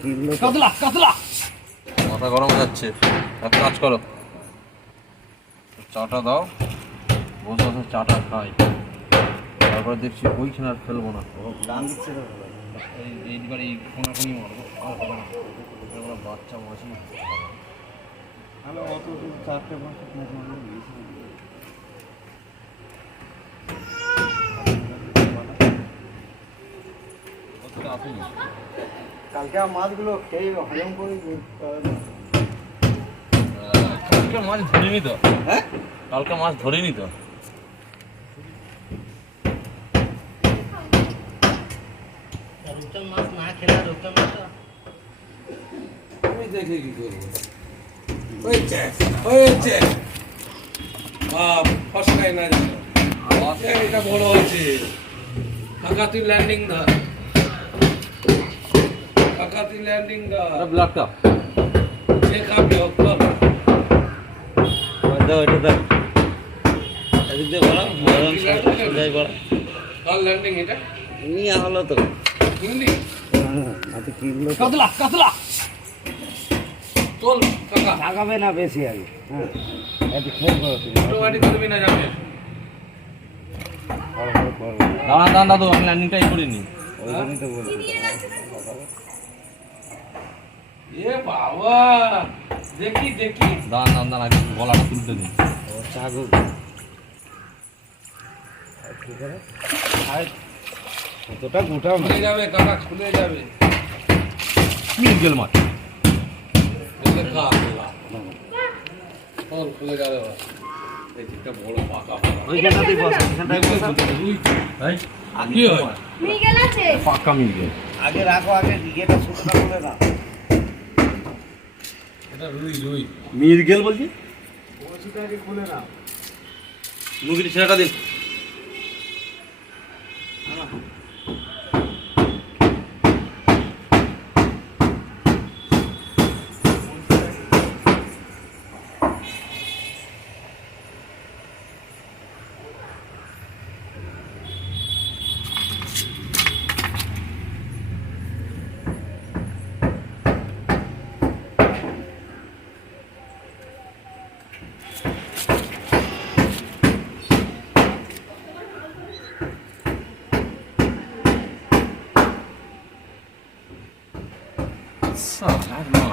কিনলো কাতলা কাতলা মাথা গরম যাচ্ছে এক কাজ করো। চাটা দাও। বসে বসে চাটা খাই। তারপরে দেখছি ওইখানে আর ফেলব না। দাম দিচ্ছে তো এই এইবার এই কোনাকুনি মারবো। আর হবে না। বাচ্চা আমি অত চারটে পাঁচটা আসেনি। কালকে মাছগুলো খেয়ে হজম করে কালকে মাছ ধরিনি তো? হ্যাঁ? কালকে মাছ ধরিনি তো? রূপচাঁদ মাছ না খেলে রূপচাঁদ মাছটা আমি দেখে কি করব। হয়েছে হয়েছে। বাপ ফসকাই না যেন। এটা বড় হয়েছে। কাকা তুই ল্যান্ডিং ধর। কাকা ল্যান্ডিং ব্লাড কাপ সে খাবি অক্ষর দাও এটা দাও এদিক দিয়ে বড় গরম যাই বড় কার ল্যান্ডিং এটা নিয়ে হলো তো হিন্দি হাতে কিনলো কাতলা কাতলা তোল কাকা লাগাবে না বেশি আগে হ্যাঁ একটু খেয়ে করো তুমি গাড়ি করবি না যাবে বড় বড় করব দাঁড়ান দাঁড়ান দাদু আমি ল্যান্ডিংটাই করিনি ওই জন্যই তো বলছি এ বাবা দেখি দেখি। দাঁড়ান দাঁড়ান দাঁড়ান আগে গলাটা তুলতে দিন। ও চাগু। কতটা গোটাও খুলে যাবে কাকা খুলে যাবে। মিরগেল মাছ। খুলে যাবে বড় পাকা পাকা ওইখানটাতেই বসো ওইখানটায় বসো। এই কি মিগেল আছে পাক্কা মিরগেল আগে রাখো আগে দিকেটা শুকনা করে না মির্গেল বলছি। মুরগিটি ছেলেটা দিন।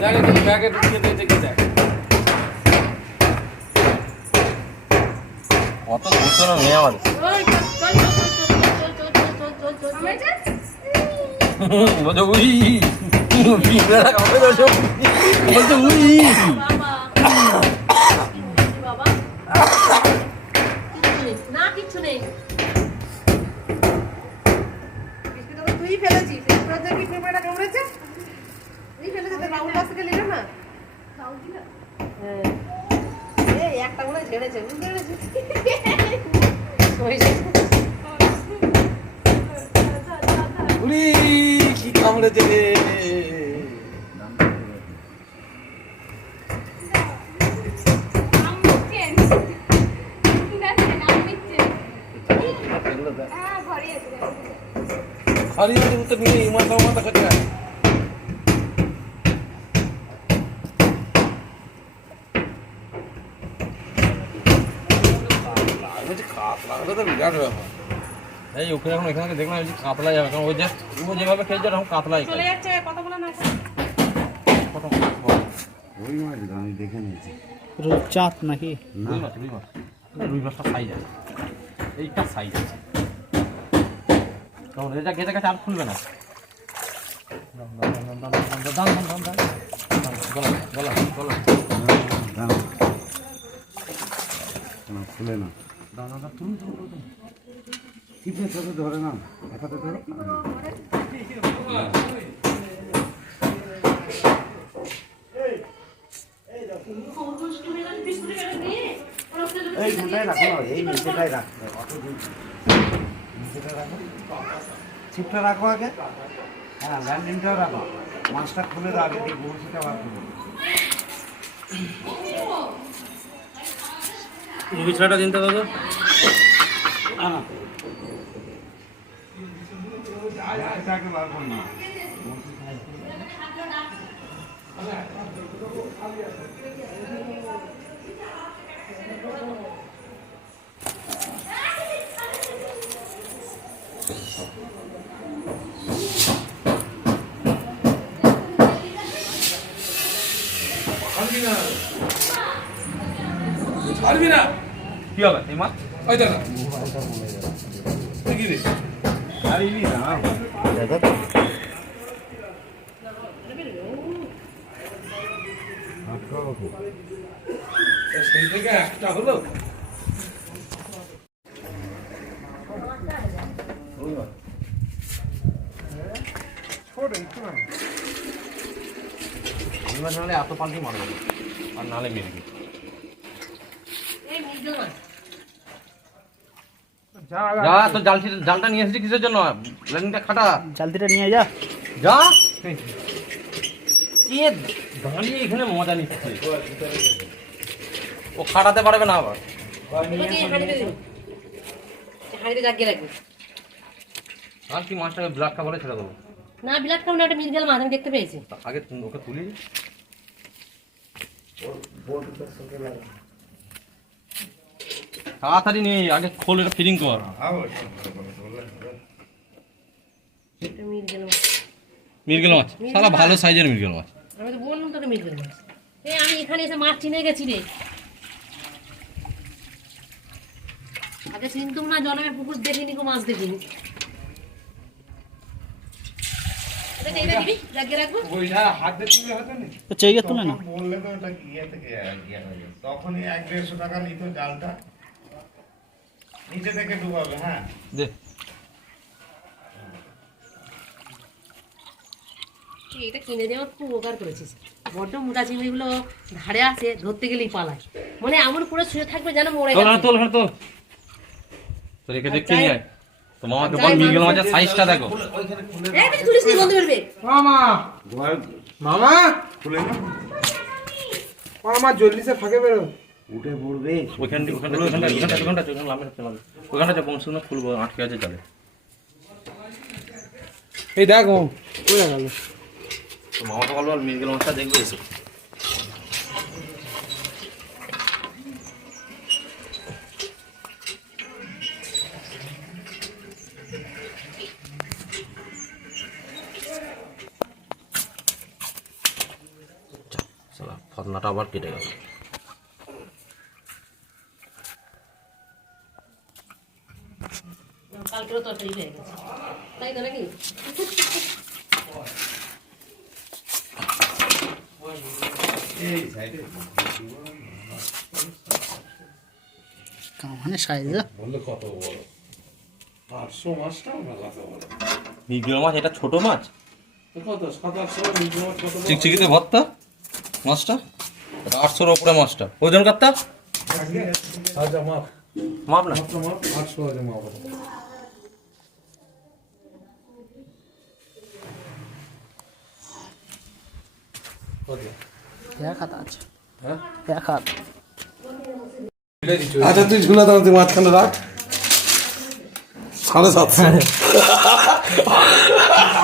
ব্যাগে ঢুকিয়ে দিয়ে দেখে দেখ অত গুছানো নেই আমার বলছে উই পিঁপড়ারা কামড়ে ধরছে বলছে উই তুই ফেলেছিস পিঁপড়াটা কামড়েছে রাহুল কাছ নিলে না? হ্যাঁ। এই একটা মনে ঝেড়েছে বুঝতে পেরেছি কি কামড়েছে এই ওকে এখন এখানে থেকে দেখলাম যে কাতলা যাবে কারণ ওই জাস্ট ও যেভাবে খেয়েছে ওরকম কাতলাই চলে যাচ্ছে কথা বলে না ওই মাছ আমি দেখে নিয়েছি রূপচাঁদ নাকি রুই মাছ রুই মাছ রুই মাছটা সাইজ আছে এইটা সাইজ আছে কারণ এটা গেটে কাছে আর খুলবে না খুলে না দানাটা তুমি তুলুন টিপের সাথে ধরে না একসাথে ধরো এই ঘন্টায় রাখো না এই নিচেটাই রাখো অত নিচেটা রাখো ছিপটা রাখো আগে হ্যাঁ ল্যান্ডিংটাও রাখো মাছটা খুলে দাও আগে দিয়ে সেটা বার করব রুবি ছড়াটা দিন তো দাদা এটা আগে বার করো ছাড়বি না? কি হবে এই মাছ ওই কি রে। আর ইনি না? সেই থেকে একটা হলো। নাহলে এত পাল্টি মারবো আর মির্গেল মাছ যা তো জালটি জালটা নিয়ে এসেছি কিসের জন্য? লাইনটা খাটা। চালতিটা নিয়ে যা। যা। এ দাঁড়িয়ে এখানে মজা নিচ্ছে। ও খাটাতে পারবে না আবার। আর কি মাছটাকে ব্লাড খাবারে ছেড়ে দেবো? না বিলাট খাব না একটা মির্গেল মাছ আমি দেখতে পেয়েছি। আগে ওকে তুলি। তাড়াতাড়ি নেই আগে খোল এটা ফিলিং কর। মির্গেল মাছ। সারা ভালো সাইজের মিরগেল মাছ। আমি তো বললাম তোকে মির্গেল মাছ। এই আমি এখানে এসে মাছ চিনে গেছি রে। আগে চিনতুম না জলমে পুকুর দেখিনি কো মাছ দেখিনি। এটা এটা দিবি জাগিয়ে রাখব? ওইটা হাতে তুলে হতো না? তো চেয়ে তুলে না? বললে তো ওটা ইয়ে থেকে তখনই এক দেড়শো টাকা নিত জালটা। নিচে থেকে ডুবাবে হ্যাঁ। দে। এটা কিনে দিয়ে আমার খুব উপকার করেছিস। বড্ড মোটা চিংড়িগুলো ধারে আছে ধরতে গেলেই পালায়। মানে এমন করে শুয়ে থাকবে যেন মরে তোল গেছে। তোল হ্যাঁ তোল। তোর একে দেখতে নিয়ে আয়। তো মামাকে বল মিরগেল মাছের সাইজটা দেখো। এই বেশি তুলিস নি বন্ধ করবে। মামা। মামা। খুলে না। মামা জলদি সে ফাঁকে বেরো। উঠে পড়বে ওইখান থেকে ওখানটা ওখানটা ওখানটা ওখানটা ওখানটা লামে চলাবে ওখানটা যে বংশ ফুলবো আটকে আছে এই দেখো গেল। তো মাছটা দেখবে এসে। আবার কেটে গেল। কালকেও তরকারি হয়ে গেছে। তাই তো নাকি? সাইজ। বললে কত বড়? আটশো মাছটাও না কত বড়? মিরগেল মাছ এটা ছোট মাছ? তো কত? সাত আটশো মিনিট মাছ কত চিকচিকিতে ভর্তা? মাছটা? আটশোর ওপরে মাছটা। ওজন কাত্তা মাপ মাপ না। মাপ? আটশো মাপ। এক হাত আছে। হ্যাঁ? এক হাত। আচ্ছা তুই ঝুলা দাও তুই মাঝখানে রাখ। সাড়ে সাতশো।